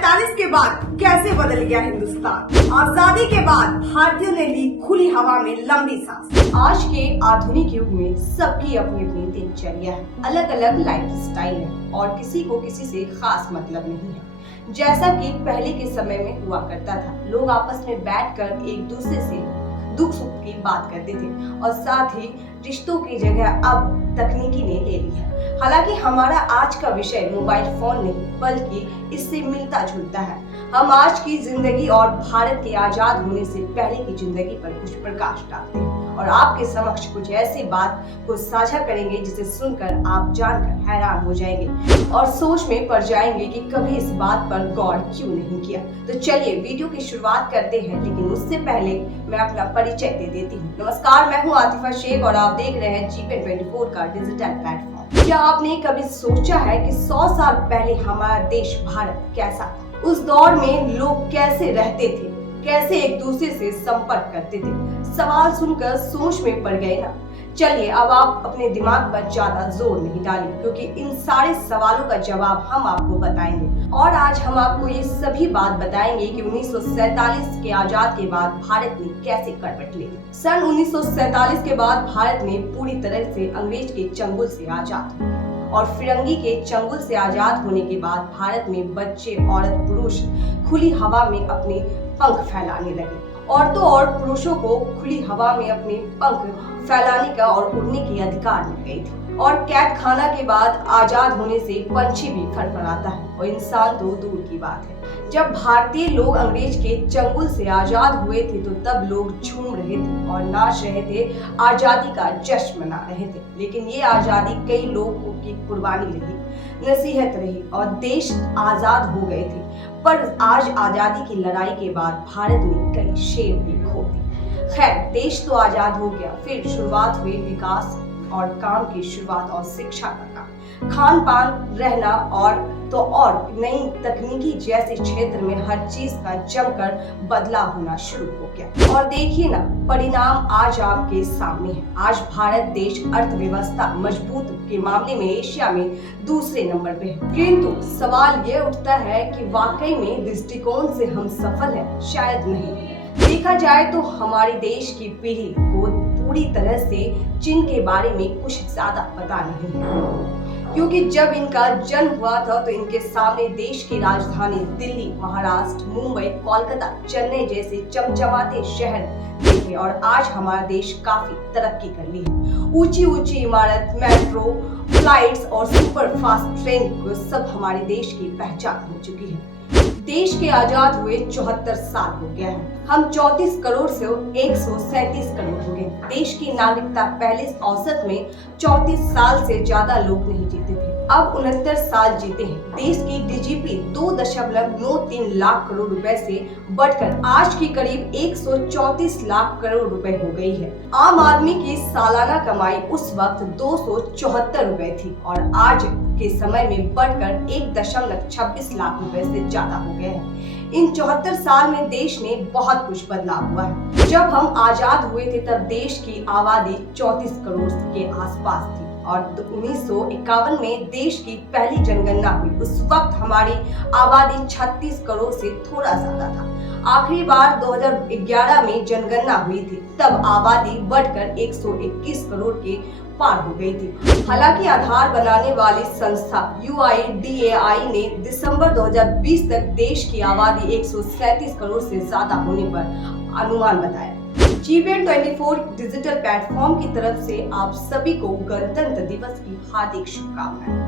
1947 के बाद कैसे बदल गया हिंदुस्तान। आजादी के बाद भारतीयों ने ली खुली हवा में लंबी सांस। आज के आधुनिक युग में सबकी अपनी अपनी दिनचर्या है, अलग अलग लाइफ स्टाइल है और किसी को किसी से खास मतलब नहीं है। जैसा कि पहले के समय में हुआ करता था, लोग आपस में बैठकर एक दूसरे से दुख सुख की बात करते थे और साथ ही रिश्तों की जगह अब तकनीकी ने ले ली है। हालांकि हमारा आज का विषय मोबाइल फोन नहीं बल्कि इससे मिलता जुलता है। हम आज की जिंदगी और भारत के आजाद होने से पहले की जिंदगी पर कुछ प्रकाश डालते हैं और आपके समक्ष कुछ ऐसी बात को साझा करेंगे जिसे सुनकर आप जानकर हैरान हो जाएंगे और सोच में पड़ जाएंगे कि कभी इस बात पर गौर क्यों नहीं किया। तो चलिए वीडियो की शुरुआत करते हैं, लेकिन उससे पहले मैं अपना परिचय दे देती हूँ। नमस्कार, मैं हूँ आतिफा शेख और आप देख रहे हैं GPN24 का डिजिटल प्लेटफॉर्म। क्या आपने कभी सोचा है कि 100 साल पहले हमारा देश भारत कैसा था? उस दौर में लोग कैसे रहते थे, कैसे एक दूसरे से संपर्क करते थे? सवाल सुनकर सोच में पड़ गए ना। चलिए अब आप अपने दिमाग पर ज्यादा जोर नहीं डालें, क्योंकि इन सारे सवालों का जवाब हम आपको बताएंगे। और आज हम आपको ये सभी बात बताएंगे कि 1947 के आजाद के बाद भारत ने कैसे करवट ली। सन 1947 के बाद भारत ने पूरी तरह से अंग्रेज के चंगुल से आजाद हो गया और फिरंगी के चंगुल से आजाद होने के बाद भारत में बच्चे, औरत, पुरुष खुली हवा में अपने पंख फैलाने लगे। औरतों और पुरुषों को खुली हवा में अपने पंख फैलाने का और उड़ने के अधिकार मिल गए थे। और कैद खाना के बाद आजाद होने से पंछी भी फड़फड़ाता है और इंसान तो दूर की बात है। जब भारतीय लोग अंग्रेज के चंगुल से आजाद हुए थे तो तब लोग झूम रहे थे और नाच रहे थे, आजादी का जश्न मना रहे थे। लेकिन ये आजादी कई लोगों की कुर्बानी रही, नसीहत रही और देश आजाद हो गए थे। पर आज आजादी की लड़ाई के बाद भारत ने कई शेर भी खो दिए। खैर, देश तो आजाद हो गया, फिर शुरुआत हुई विकास और काम की शुरुआत और शिक्षा का काम, खान पान, रहना और नई तकनीकी जैसे क्षेत्र में हर चीज का जमकर बदलाव होना शुरू हो गया। और देखिए ना, परिणाम आज आपके सामने है। आज भारत देश अर्थव्यवस्था मजबूत के मामले में एशिया में दूसरे नंबर पे है। किंतु सवाल ये उठता है कि वाकई में दृष्टिकोण से हम सफल हैं? शायद नहीं। देखा जाए तो हमारे देश की पीढ़ी को पूरी तरह से चीन के बारे में कुछ ज्यादा पता नहीं है, क्योंकि जब इनका जन्म हुआ था तो इनके सामने देश की राजधानी दिल्ली, महाराष्ट्र, मुंबई, कोलकाता, चेन्नई जैसे चमचमाते शहर थे और आज हमारा देश काफी तरक्की कर ली है। ऊंची ऊंची इमारत, मेट्रो, फ्लाइट्स और सुपर फास्ट ट्रेन सब हमारे देश की पहचान हो चुकी है। देश के आजाद हुए 74 साल हो गया है। हम 34 करोड़ से 137 करोड़ हो गए। देश की नागरिकता पहले औसत में 34 साल से ज्यादा लोग नहीं जीते थे, अब 69 साल जीते हैं। देश की DGP 2.93 लाख करोड़ रुपए से बढ़कर आज की करीब 134 लाख करोड़ रुपए हो गई है। आम आदमी की सालाना कमाई उस वक्त 274 रुपए थी और आज के समय में बढ़कर 1.26 लाख रुपए से ज्यादा हो गए हैं। इन 74 साल में देश में बहुत कुछ बदलाव हुआ है। जब हम आजाद हुए थे तब देश की आबादी 34 करोड़ के आसपास थी और 1951 में देश की पहली जनगणना हुई। उस वक्त हमारी आबादी 36 करोड़ से थोड़ा ज्यादा था। आखिरी बार 2011 में जनगणना हुई थी, तब आबादी बढ़कर 121 करोड़ के पार हो गई थी। हालांकि आधार बनाने वाली संस्था UIDAI ने दिसंबर 2020 तक देश की आबादी 137 करोड़ से ज्यादा होने पर अनुमान बताया। GPN24 डिजिटल प्लेटफॉर्म की तरफ से आप सभी को गणतंत्र दिवस की हार्दिक शुभकामनाएं।